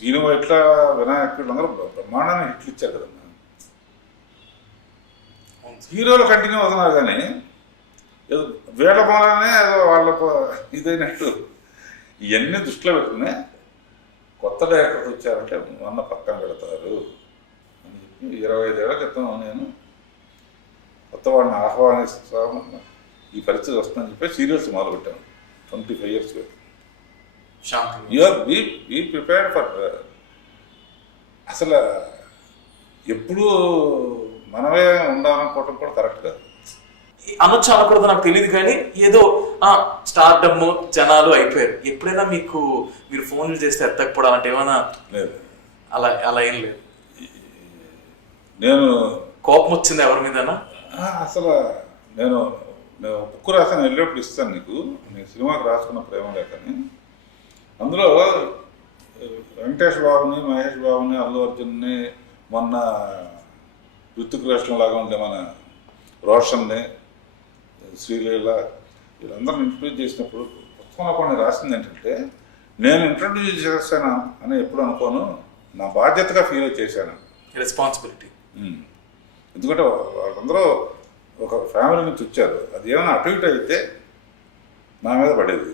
శ్రీను ఇట్లా వినాయకుడు అందరూ బ్రహ్మాండమైన హిట్లు ఇచ్చారు కదమ్మా. హీరోలు కంటిన్యూ అవుతున్నారు కానీ ఏదో వీళ్ళ మూలనే ఏదో వాళ్ళ ఇదైనట్టు ఇవన్నీ దృష్టిలో పెట్టుకుని కొత్త డైరెక్టర్స్ వచ్చారంటే మొన్న పక్కన పెడతారు అని చెప్పి ఇరవై ఐదేళ్ళ క్రితం నేను కొత్త వాడిని ఆహ్వానిస్తాము ఈ పరిస్థితి వస్తుందని చెప్పి సీరియల్స్ మొదలుపెట్టాను. Twenty five years be be prepared for అసలు ఎప్పుడూ మనమే ఉండాలనుకోవటం కూడా కరెక్ట్ కాదు. అనొచ్చు అనకూడదు నాకు తెలియదు కానీ ఏదో స్టార్డమ్ జనాలు అయిపోయారు. ఎప్పుడైనా మీకు మీరు ఫోన్లు చేస్తే ఎత్తకపోవడం అంటే ఏమైనా లేదు. అలా అలా ఏం లేదు? నేను కోపం వచ్చింది ఎవరి మీదనా? ఆ, అసలు నేను నేను బుక్ రాసాను వెళ్ళేప్పుడు ఇస్తాను నీకు. నేను సినిమాకి రాసుకున్న ప్రేమ లేఖని అందులో వెంకటేష్ బాబుని మహేష్ బాబుని అల్లు అర్జున్ని మొన్న ఋతిక్ రోషన్ లాగా ఉండే మన రోషన్ని శ్రీలీల వీళ్ళందరిని ఇంట్రడ్యూస్ చేసినప్పుడు పుస్తకంలో కొన్ని రాసింది ఏంటంటే నేను ఇంట్రడ్యూస్ చేశాను అని ఎప్పుడు అనుకోను నా బాధ్యతగా ఫీల్ చేశాను. రెస్పాన్సిబిలిటీ. ఎందుకంటే వాళ్ళందరూ ఒక ఫ్యామిలీ నుంచి వచ్చారు అది ఏమైనా అటు ఇటు అయితే నా మీద పడేది.